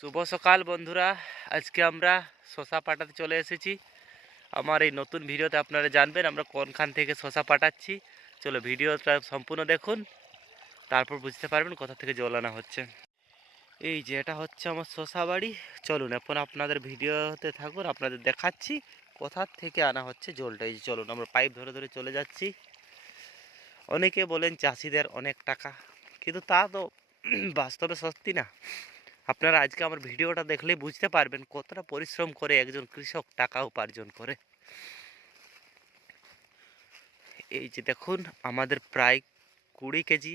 শুভ সকাল বন্ধুরা। আজকে আমরা শশা পাটাতে চলে এসেছি। আমার এই নতুন ভিডিওতে আপনারা জানবেন আমরা কোনখান থেকে শশা পাঠাচ্ছি। চলো ভিডিওটা সম্পূর্ণ দেখুন, তারপর বুঝতে পারবেন কোথা থেকে জল আনা হচ্ছে। এই যে এটা হচ্ছে আমার শশা বাড়ি। চলুন এখন আপনাদের ভিডিওতে থাকুন, আপনাদের দেখাচ্ছি কোথা থেকে আনা হচ্ছে জলটা। এই যে চলুন আমরা পাইপ ধরে ধরে চলে যাচ্ছি। অনেকে বলেন চাষিদের অনেক টাকা, কিন্তু তা তো বাস্তবে সত্যি না। আপনারা আজকে আমার ভিডিওটা দেখলে বুঝতে পারবেন কতটা পরিশ্রম করে একজন কৃষক টাকা উপার্জন করে। এই যে দেখুন আমাদের প্রায় 20 কেজি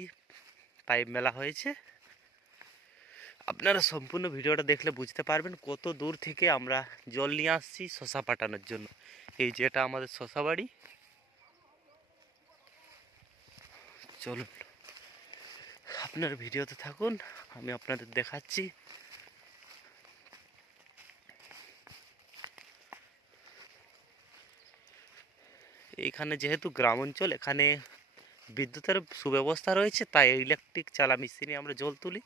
পাইপ মেলা হয়েছে। আপনারা সম্পূর্ণ ভিডিওটা দেখলে বুঝতে পারবেন কত দূর থেকে আমরা জল নিয়ে আসছি শশা পাঠানোর জন্য। এই যে এটা আমাদের শশা বাড়ি। চলুন আপনার ভিডিওতে থাকুন, আমি আপনাদের দেখাচ্ছি। এইখানে যেহেতু গ্রাম অঞ্চল, এখানে বিদ্যুতের সুব্যবস্থা রয়েছে, তাই ইলেকট্রিক চালা মেশিনে আমরা জল তুলি,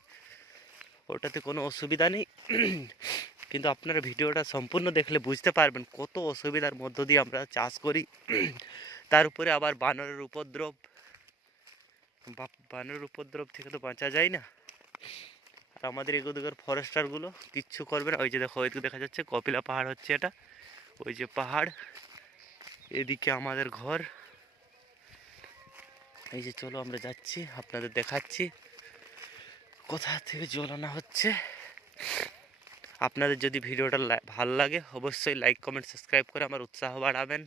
ওটাতে কোনো অসুবিধা নেই। কিন্তু আপনারা ভিডিওটা সম্পূর্ণ দেখলে বুঝতে পারবেন কত অসুবিধার মধ্য দিয়ে আমরা চাষ করি। তার উপরে আবার বানরের উপদ্রব, বানরের উপদ্রব থেকে তো বাঁচা যায় না। আর আমাদের এগুলোর ফরেস্টারগুলো কিচ্ছু করবে না। ওই যে দেখো, ওইদিকে দেখা যাচ্ছে কপিলা পাহাড় হচ্ছে এটা, ওই যে পাহাড়, এদিকে আমাদের ঘর। এই যে চলো আমরা যাচ্ছি, আপনাদের দেখাচ্ছি কোথা থেকে জল আনা হচ্ছে। আপনাদের যদি ভিডিওটা ভালো লাগে অবশ্যই লাইক কমেন্ট সাবস্ক্রাইব করে আমার উৎসাহ বাড়াবেন।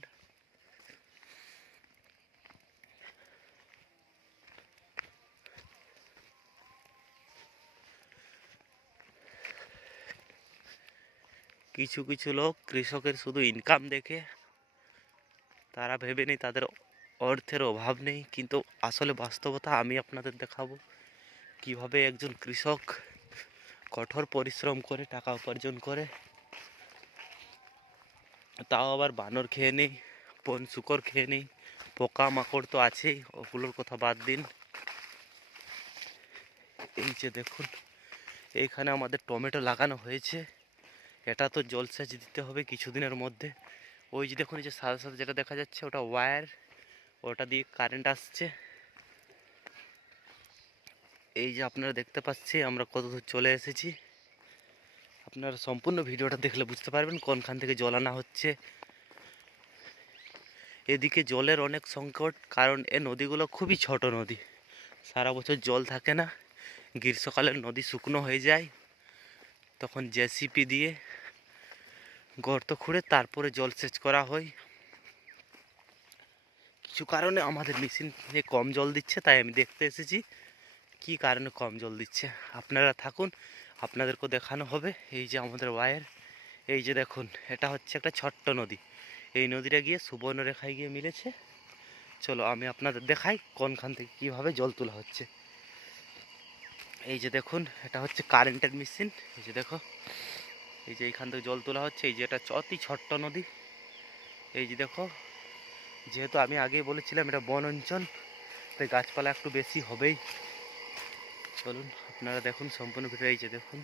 কিছু কিছু লোক কৃষকের শুধু ইনকাম দেখে, তারা ভেবে নেই তাদের অর্থের অভাব নেই। কিন্তু আসলে বাস্তবতা আমি আপনাদের দেখাবো কিভাবে একজন কৃষক কঠোর পরিশ্রম করে টাকা উপার্জন করে, তাও আবার বানর খেয়ে নেই, বন শুকর খেয়ে নেই, পোকা মাকড় তো আছেই, ওগুলোর কথা বাদ দিন। এই যে দেখুন এইখানে আমাদের টমেটো লাগানো হয়েছে, এটা তো জলসেচ দিতে হবে কিছুদিনের মধ্যে। ওই যে দেখুন, এই যে সাদা সাদা যেটা দেখা যাচ্ছে ওটা ওয়্যার, ওটা দিয়ে কারেন্ট আসছে। এই যে আপনারা দেখতে পাচ্ছি আমরা কত দূর চলে এসেছি। আপনারা সম্পূর্ণ ভিডিওটা দেখলে বুঝতে পারবেন কোনখান থেকে জল আনা হচ্ছে। এদিকে জলের অনেক সংকট, কারণ এ নদীগুলো খুবই ছোট নদী, সারা বছর জল থাকে না। গ্রীষ্মকালে নদী শুকনো হয়ে যায়, তখন জেসিপি দিয়ে গর্ত খুঁড়ে তারপরে জলসেচ করা হয়। কিছু কারণে আমাদের মেশিনে কম জল দিচ্ছে, তাই আমি দেখতে এসেছি কি কারণে কম জল দিচ্ছে। আপনারা থাকুন, আপনাদেরকেও দেখানো হবে। এই যে আমাদের ওয়্যার, এই যে দেখুন এটা হচ্ছে একটা ছোট্ট নদী, এই নদীটা গিয়ে সুবর্ণরেখায় গিয়ে মিলেছে। চলো আমি আপনাদের দেখাই কোনখান থেকে কীভাবে জল তোলা হচ্ছে। এই যে দেখুন এটা হচ্ছে কারেন্টের মেশিন। এই যে দেখো, এই যে এইখান থেকে জল তোলা হচ্ছে। এই যে এটা অতি ছোট্ট নদী। এই যে দেখো, যেহেতু আমি আগেই বলেছিলাম এটা বন অঞ্চল, তাই গাছপালা একটু বেশি হবেই। চলুন আপনারা দেখুন সম্পূর্ণ ভিতরে। এই যে দেখুন,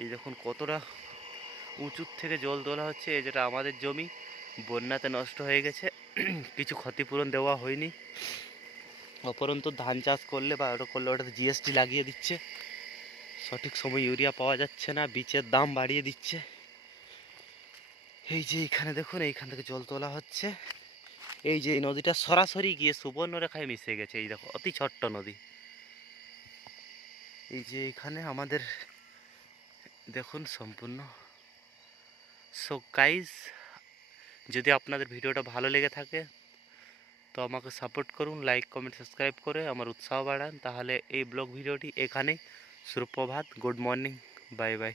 এই দেখুন কতটা উঁচুর থেকে জল তোলা হচ্ছে। এই যেটা আমাদের জমি বন্যাতে নষ্ট হয়ে গেছে, কিছু ক্ষতিপূরণ দেওয়া হয়নি। অপরন্তু ধান চাষ করলে বা ওটা করলে ওটাতে জিএসটি লাগিয়ে দিচ্ছে, সঠিক সময় ইউরিয়া পাওয়া যাচ্ছে না, বীজের দাম বাড়িয়ে দিচ্ছে। এই যে এইখানে দেখুন, এইখান থেকে জল তোলা হচ্ছে। এই যে এই নদীটা সরাসরি গিয়ে সুবর্ণরেখায় মিশে গেছে। এই দেখো অতি ছোট্ট নদী। এই যে এখানে আমাদের দেখুন সম্পূর্ণ। সো গাইস, যদি আপনাদের ভিডিওটা ভালো লেগে থাকে তো আমাকে সাপোর্ট করুন, লাইক কমেন্ট সাবস্ক্রাইব করে আমার উৎসাহ বাড়ান। তাহলে এই ব্লগ ভিডিওটি এখানেই। সুপ্রভাত, গুড মর্নিং, বাই বাই।